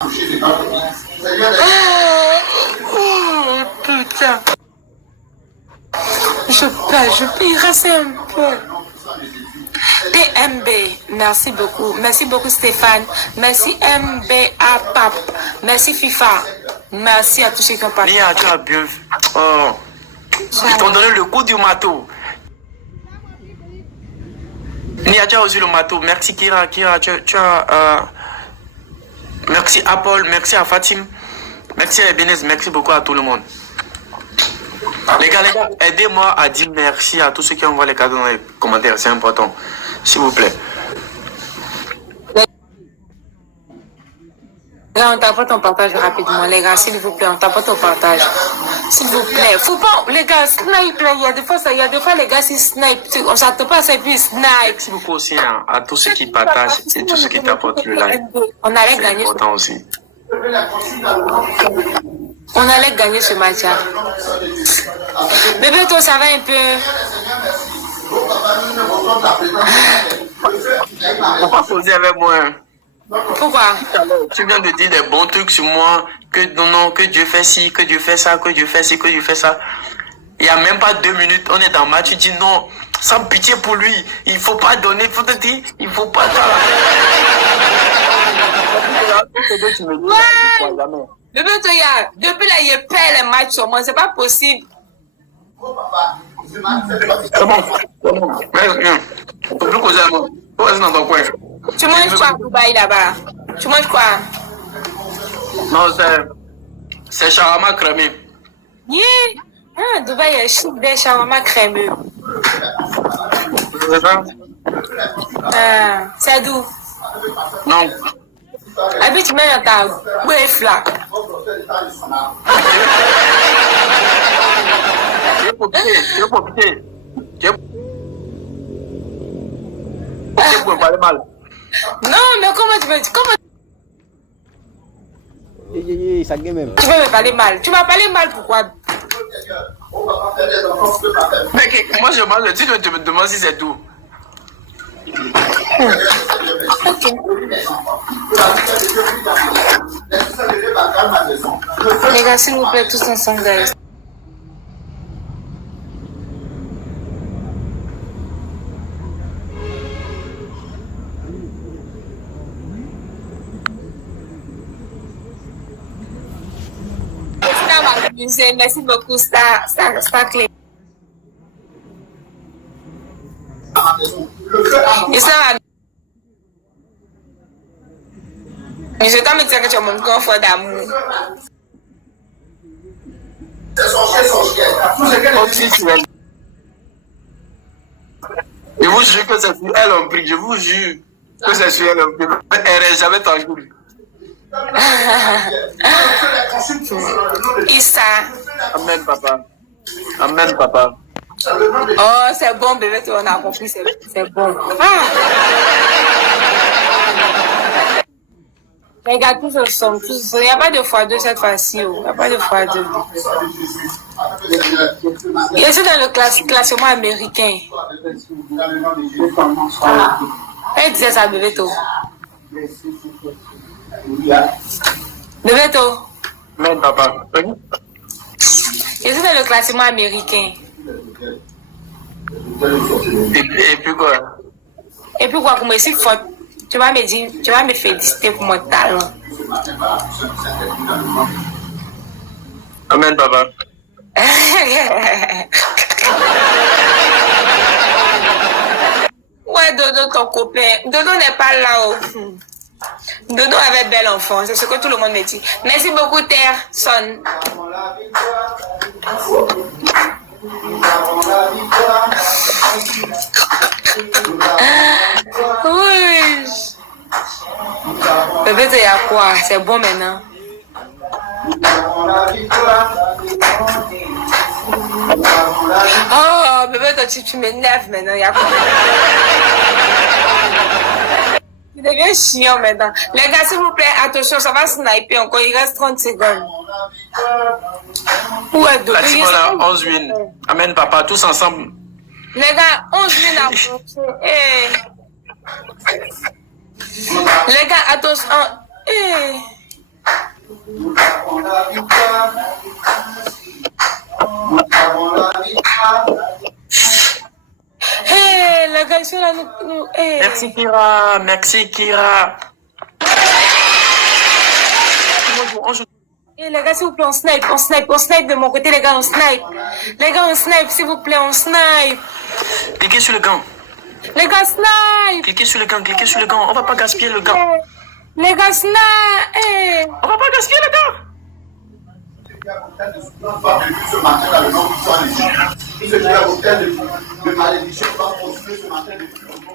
Oh, putain. Je peux y rester un peu. TMB, merci beaucoup. Merci beaucoup Stéphane. Merci MBA Pap. Merci FIFA. Merci à tous ceux qui ont parlé. Nia, tu as bien. Oh. Ils t'ont donné le coup du marteau. Nia, tu as reçu le marteau. Merci Kira. Kira, tu as. Merci à Paul. Merci à Fatim. Merci à Ebenezer. Merci beaucoup à tout le monde. Les gars, aidez-moi à dire merci à tous ceux qui envoient les cadeaux dans les commentaires. C'est important. S'il vous plaît. Là, on t'apporte ton partage rapidement, les gars, s'il vous plaît, on t'apporte ton partage. S'il vous plaît. Faut pas, les gars, snipe, là, il y a des fois, les gars, ils snipe. On s'attend pas à ça, et puis snipe. Merci beaucoup aussi à tous ceux qui partagent et tous ceux qui t'apportent le like. On allait gagner. C'est important aussi. On allait gagner ce match-là. Bébé, toi, ça va un peu. Pourquoi poser avec moi? Pourquoi? Tu viens de dire des bons trucs sur moi, que non, que Dieu fait ci, que Dieu fait ça, que Dieu fait ci, que Dieu fait ça. Il n'y a même pas 2 minutes, on est dans le match, tu dis non, sans pitié pour lui, il faut pas donner, il faut te dire, il faut pas ça. Ouais. Bébé, toi, depuis là, il perd les matchs sur moi, c'est pas possible. C'est bon. Faut plus causer à moi. Faut rester dans ton coin. Tu manges quoi à Dubaï là-bas? Tu manges quoi? Non, c'est shawarma crémé. Yeah. Ah, Dubaï est chic des shawarma crémeux. C'est ça? Ah, c'est doux. Non. Et puis tu mets dans ta bouffe là. Tu veux profiter. Tu veux me parler mal. Non, mais comment tu peux... Ça gagne même. Tu peux me parler mal. Tu m'as parlé mal, pourquoi? Mec, moi je mange, tu me demandes si c'est doux. Ok. Les gars, s'il vous plaît, tous ensemble, guys. Merci beaucoup, Star Clé. Mais je dois me dire que tu es mon grand frère d'amour. Je vous jure que c'est sur elle en prie. Je vous jure que c'est sur elle en prie. Elle n'est jamais tranquille. Issa. Amen, papa. Amen, papa. Oh, c'est bon, bébé, on a compris, c'est bon. Ah. Les gars, tous ensemble, il n'y a pas de x2 cette fois-ci. Il n'y a pas de x2. Je suis dans le classement américain. Elle disait ça, bébé, toi. Bébé, toi. Amen, papa. Je suis dans le classement américain. Et puis quoi? Et puis quoi, comme je suis forte, tu vas me dire, tu vas me féliciter pour mon talent. Amen, papa. Ouais, Dodo, ton copain. Dodo n'est pas là. Dodo avait bel enfant, c'est ce que tout le monde me dit. Merci beaucoup, Terre, Son. Oui. Bébé, il y a quoi? C'est bon maintenant. Oh, bébé, toi, tu m'énerves maintenant. Il y a quoi? Tu deviens chiant maintenant. Les gars, s'il vous plaît, attention, ça va sniper encore. Il reste 30 secondes. Ouais, La team a 11 wins. Amen, papa, tous ensemble. Les gars, 11 wins à Les gars, attention. là, ils sont là, nous, eh. Merci Kira, merci Kira. On joue. Eh, les gars, s'il vous plaît, on snipe de mon côté, les gars, on snipe. Les gars, on snipe, s'il vous plaît, on snipe. Cliquez sur le gant. Les gars, snipe. Cliquez sur le gant, cliquez sur le gant. On va pas gaspiller le gant. Les gars, snipe. Eh. On va pas gaspiller le gant. Ce matin dans le nom du Soir des Dieux. Ce hôtel de malédiction va continuer ce matin depuis longtemps.